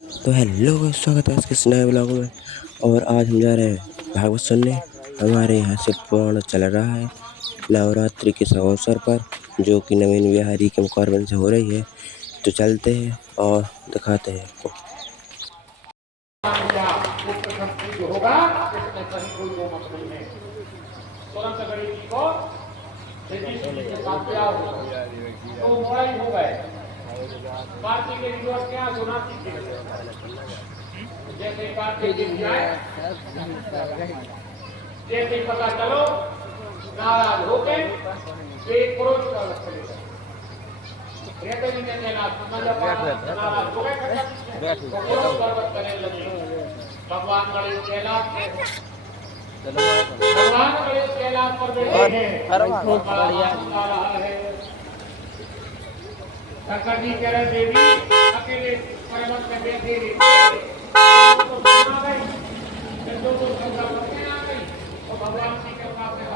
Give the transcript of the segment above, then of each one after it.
तो हेलो, स्वागत है इसके नए ब्लॉग में। और आज हम जा रहे हैं भागवत सुनने। हमारे यहाँ से पुराण चल रहा है नवरात्रि के अवसर पर, जो कि नवीन विहारी के मुकाबले से हो रही है। तो चलते हैं और दिखाते हैं आपको। जैसे पता चलो नाराज होके एक क्रोध का लक्ष्य लेकर नाराज हो गए करने लगे। भगवान गणेश कैलाश पर बैठे हैं। शंकर जी कह रहे देवी अकेले पर्वत में बैठे भगवान की कृपा से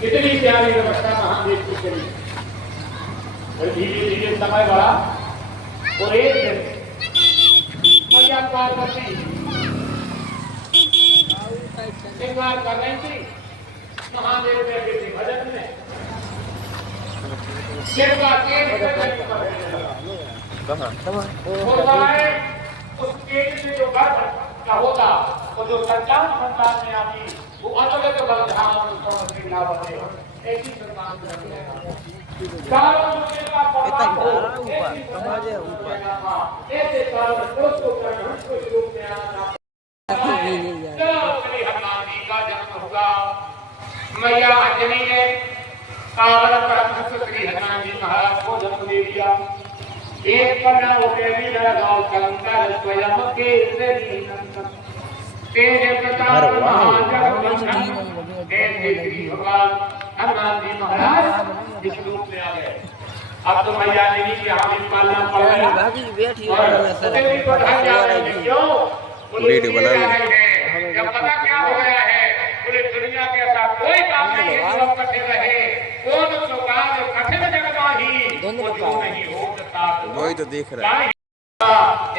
कितनी प्यारी व्यवस्था महादेव की करी। धीरे धीरे समय बढ़ा और एक दिन मैया पार्वती श्रृंगार कर रही थी। महादेव बैठे थे भजन में। उस केज से जो गर्भ का होता तो जो संतान में आती वो अलग ऐसी संतान का जन्म होगा। मैया अंजनी ने पावन परम श्री हनुमान जी महाराज को जन्म दे दिया। एक पन्ना होते भी लगाओ कंकर स्वयं के तेरे प्रताप भगवान हनुमान जी महाराज इस रूप में आ गए। अब तो मैया अंजनी की हमें पालना पड़ गया। वीडियो बना रहे हैं। जब पता क्या हो गया है, पूरी दुनिया के साथ कोई काम नहीं है जो कठिन रहे। कौन सो काज कठिन जगता ही वो जो नहीं होता वही तो देख रहा है।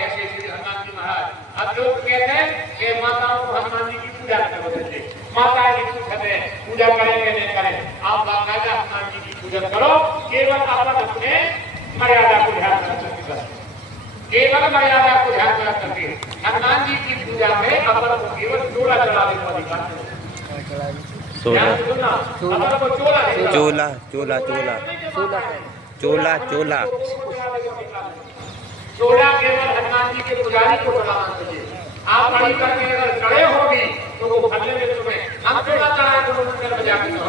ऐसे श्री हनुमान जी महाराज अब लोग कहते हैं कि माताओं को हनुमान जी की पूजा करो। जैसे माता जी पूछते हैं पूजा करेंगे नहीं करें, आप बाकायदा हनुमान जी की पूजा करो। केवल अपन अपने मर्यादा को ध्यान रखकर, केवल मर्यादा को ध्यान रख करके हनुमान जी की पूजा में अपन को केवल चोला चढ़ाने को अधिकार है। चोला चोला चोला चोला चोला चोला केवल हनुमान जी के पुजारी को चढ़ाना चाहिए। आप बड़ी करके अगर चढ़े होगी तो वो फलने में तुम्हें हम चोला चढ़ाए तो मंदिर बजा के जो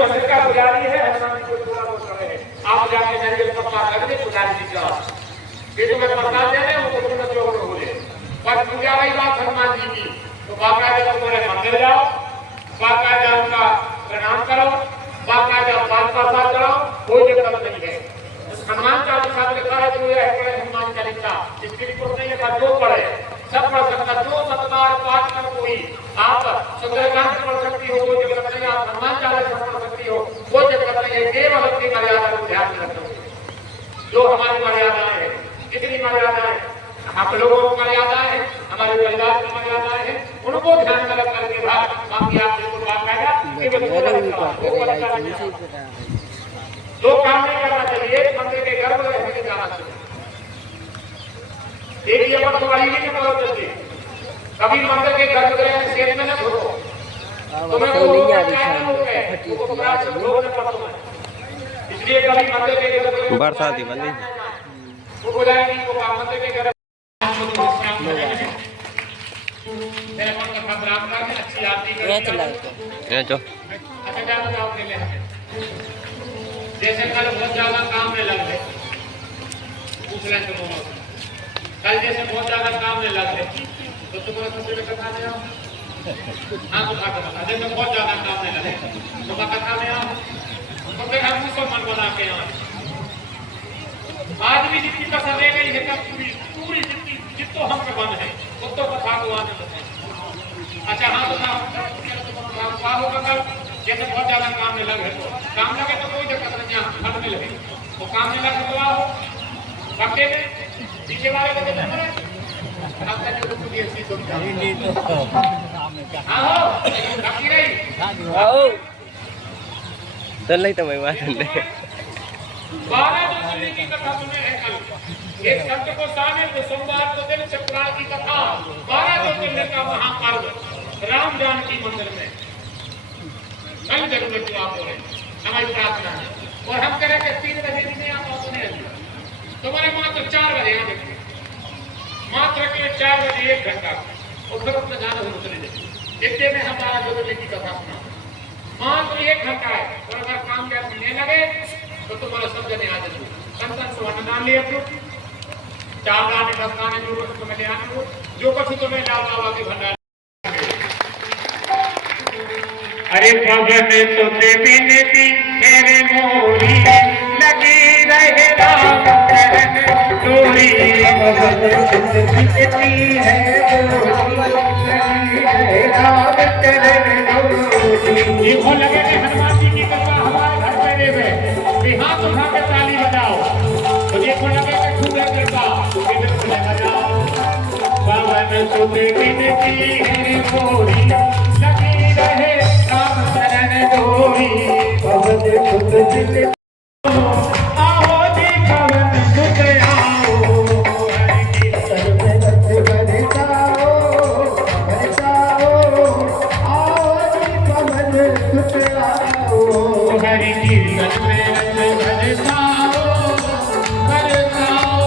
मंदिर का पुजारी है हनुमान जी को चोला वो चढ़े। आप जाके नारियल का पान लग दे पुजारी जी चढ़ा ये तुम्हें प्रसाद दे रहे वो तुम्हें चोर हो गए। पर पूजा वाली बात हनुमान जी की तो बाकायदा तुम्हारे मंदिर जाओ, बाकायदा उनका प्रणाम करो, बाकायदा पान प्रसाद चढ़ाओ, कोई दिक्कत नहीं है। हनुमान चालीसा लिखा है जो है हनुमान चालीसा इसकी रिपोर्ट नहीं है जो पढ़े सब पढ़ सकता। जो सत्कार पाठ कर कोई आप सुंदरकांड पढ़ सकती हो कोई दिक्कत नहीं। आप हनुमान चालीसा पढ़ सकती हो कोई दिक्कत नहीं है। केवल अपनी मर्यादा को ध्यान में रखो। जो हमारी मर्यादाएं है, कितनी मर्यादाएं हम लोगों की मर्यादाएं है, हमारे परिवार की मर्यादाएं है, उनको ध्यान में रख करके बाकी आप बिल्कुल बात दो काम नहीं करना चाहिए। एक मंदिर के गर्भ में जाना चाहिए। एक ये पर तुम्हारी नहीं करो जल्दी कभी मंदिर के गर्भगृह में शेर में न घुसो। तुम्हें वो इसलिए कभी मंदिर के गर्भगृह बरसाती बंदी वो बुलाएंगे वो मंदिर के गर्भ अच्छी आरती जैसे कल बहुत ज्यादा काम में लग गए पूछ रहे थे दोनों कल जैसे बहुत ज्यादा काम में लग गए तो तुम्हारा खुशी में कथा में आओ। हाँ तो बता जैसे बहुत ज्यादा काम में लगे तो कथा में आओ तो फिर हम उसको मन बना के आए। आज भी जितनी कसर रह गई है तब पूरी जितो हम के बन है वो तो कथा को आने लगे। अच्छा हाँ तो होगा कल जैसे बहुत ज्यादा काम में लगे तो काम लगे तो कोई दिक्कत नहीं, यहाँ फल में लगे वो काम में लगे तो आओ करते में पीछे वाले को देते हैं आपका जो लोग ये चीज होता है आओ बाकी रही आओ चल नहीं तो मैं बात नहीं 12 ज्योतिर्लिंग की कथा सुने हैं कल एक संत को शामिल तो सोमवार को दिन शुक्रवार की कथा 12 ज्योतिर्लिंग का महापर्व राम जानकी मंदिर में कल जरूर जो आप बोले हमारी प्रार्थना है और हम करें कि 3 बजे नहीं आप सुने तुम्हारे मात्र 4 बजे यहाँ देखिए मात्र के 4 बजे 1 घंटा और फिर अपना जाना शुरू कर दीजिए इतने में हमारा ज्योतिर्लिंग की कथा सुना मात्र 1 घंटा है और अगर काम क्या मिलने लगे तो तुम्हारा सब जने आ जाए संतन सुवर्ण नाम लिए अपने 4 गाने 10 गाने जो कुछ तुम्हें ले आने हो जो कुछ तुम्हें लाल बाबा के भंडार अरे पवन सुत बिनती तेरे मोरी लगी रहे राम चरण डोरी पवन सुत बिनती है राम चरण डोरी देखो लगे कि हनुमान जी की कृपा हमारे घर पे देवे हाथ उठा के ताली बजाओ तो देखो लगे कि खूब है कृपा बिल्कुल बजाओ पवन सुत बिनती है मोरी लगी रहे राम चरण डोरी पवन सुत बिनती आओ जी पवन सुत आओ हरि कीर्तन में रत बरसाओ बरसाओ आओ जी पवन सुत आओ हरि कीर्तन में रत बरसाओ बरसाओ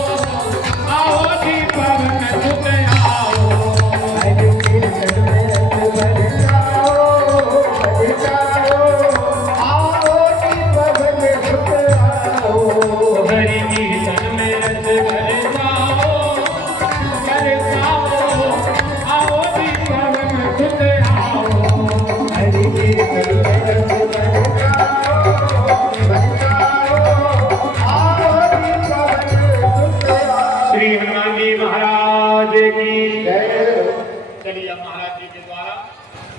आओ जी पवन सुत आओ हरि कीर्तन में रत बरसाओ बरसाओ आओ जी पवन सुत आओ हरि कीर्तन में रत बरसाओ बरसाओ आओ जी पवन सुत आओ हरि कीर्तन में रत श्री हनुमान जी महाराज की जय। चलिए अब महाराज जी के द्वारा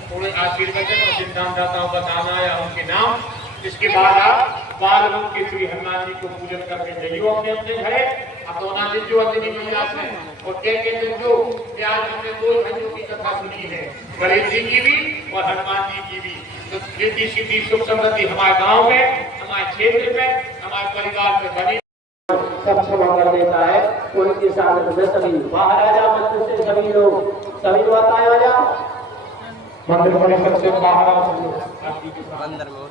थोड़े आशीर्वचन और सिद्धांतदाताओं का नाम आया उनके नाम इसके बाद आप बाल रूप के श्री हनुमान जी को पूजन करके जाइयो अपने अपने घरे अब दोना दिन जो अपनी महिला में और के दिन जो आज हमने 2 भाइयों की कथा सुनी है गणेश जी की भी और हनुमान जी की भी तो रिद्धि सिद्धि सुख समृद्धि हमारे गांव में हमारे क्षेत्र में हमारे परिवार में बनी सब क्षमा कर देता है उनके साथ में सभी महाराजा मंदिर से सभी लोग सभी माताएं आ जाओ मंदिर परिसर से बाहर आओ अंदर में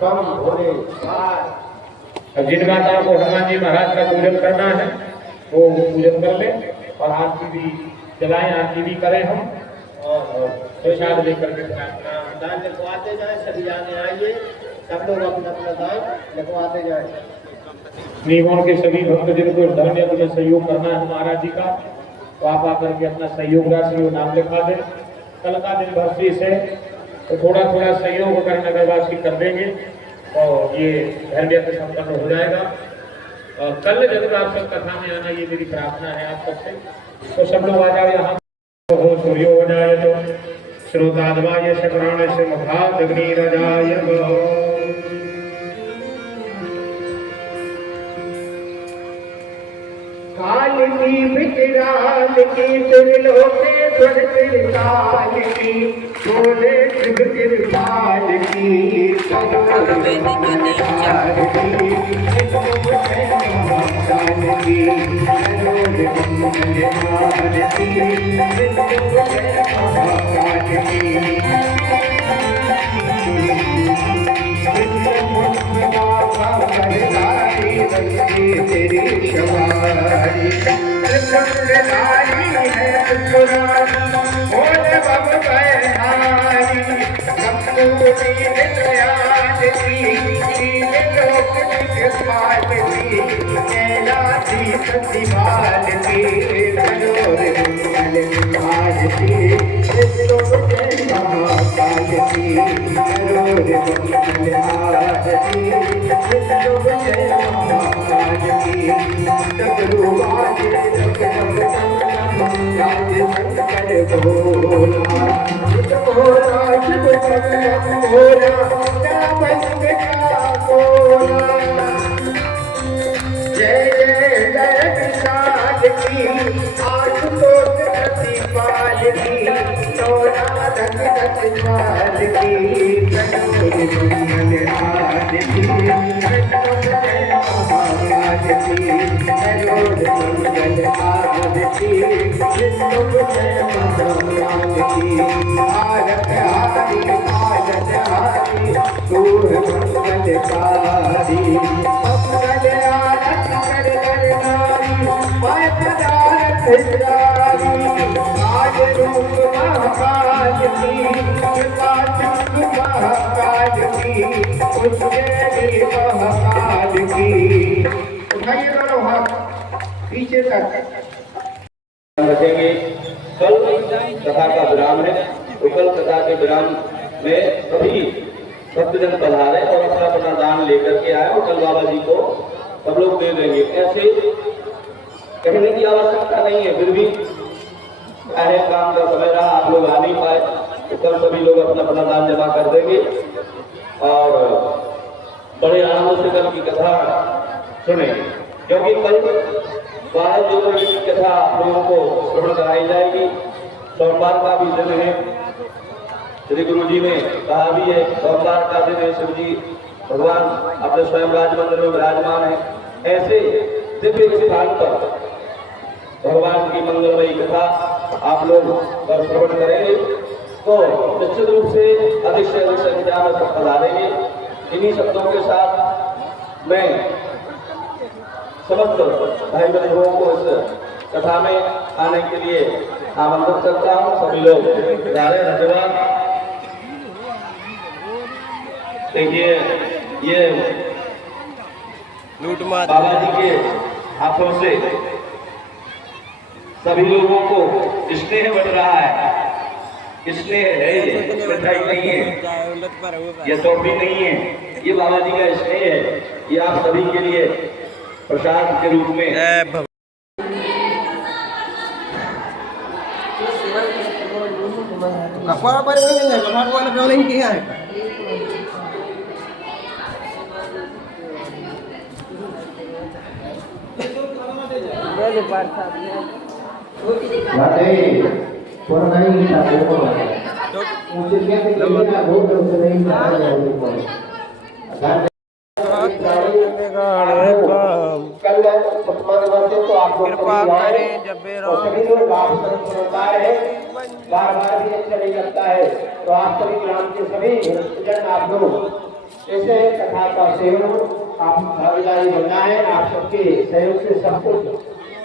कम भोले जिन माताओं को हनुमान जी महाराज का पूजन करना है वो पूजन कर ले और आरती भी जलाएं आरती भी करें हम और प्रसाद लेकर के दान लिखवाते जाए सभी जाने आइए सब लोग अपना अपना दान लिखवाते जाए निगम के सभी भक्त जिनको धर्म मुझे सहयोग करना है महाराज जी का तो आप आकर के अपना सहयोग राशि और नाम लिखा दें कल का दिन भर्ती से तो थोड़ा थोड़ा सहयोग अगर नगरवासी कर देंगे और ये धर्म संपन्न हो जाएगा और कल जरूर आप सब कथा में आना ये मेरी प्रार्थना है आप सबसे तो सब लोग आ जाओ यहाँ हो सूर्यो हो जाए तो श्रोताद्वाय से प्राण से मुखात अग्नि रजाय काल की विकराल की त्रिलोके त्रिकाल की बोले त्रिपाल की तेरी शवारी है पुरानी बोले बब बहारी कपूरी दयाल की लोक पाल की कैलासी प्रतिभाल की मनोर मंगल पाल की महाकाल की मनोर मंगल पाल की महाकाल की तकरुबाज राज शंकर भोला उठाइए दोनों हाथ पीछे तक रखेंगे। कल कथा का विराम है, तो कल कथा के विराम में सभी भक्तजन पधारे और अपना अपना दान लेकर के आए और कल बाबा जी को सब लोग दे देंगे। ऐसे कहने की आवश्यकता नहीं है, फिर भी चाहे काम का समय रहा आप लोग आ नहीं पाए तो कल सभी लोग अपना अपना दान जमा कर देंगे और बड़े आनंद से कल की कथा सुनेंगे, क्योंकि कल 12 ज्योतिर्लिंग की कथा आप लोगों को श्रवण कराई जाएगी। सोमवार का भी दिन है, श्री गुरु जी ने कहा भी है सोमवार का दिन है, शिव जी भगवान अपने स्वयं राज मंदिर में विराजमान है। ऐसे दिव्य स्थान पर भगवान की मंगलमयी कथा आप लोग पर श्रवण करेंगे तो निश्चित रूप से अधिक संख्या में सब पधारेंगे। इन्हीं शब्दों के साथ मैं समस्त भाई बहनों को इस कथा में आने के लिए आमंत्रित करता हूँ। सभी लोग धन्यवाद। देखिए ये बाबा जी के हाथों से सभी लोगों को स्नेह बढ़ रहा है। स्नेह है, ये मिठाई नहीं है, ये टॉफी नहीं है, ये बाबा जी का स्नेह है। ये आप सभी के लिए प्रसाद के रूप में Apa apa ini? Kamar mana kau lagi ni? कृपा करें जब सभी लोग आप है बार बार भी अच्छा नहीं लगता है, तो आप सभी ग्राम के सभी भक्तजन आप लोग ऐसे कथा का सहयोग आप भागीदारी बनना है। आप सबके सहयोग से सब कुछ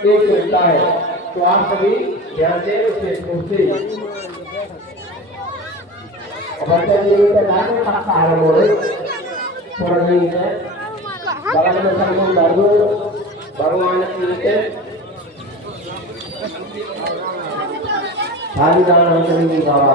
एक मिलता है, तो आप सभी ध्यान से विशेष रूप से भगवान की बाबा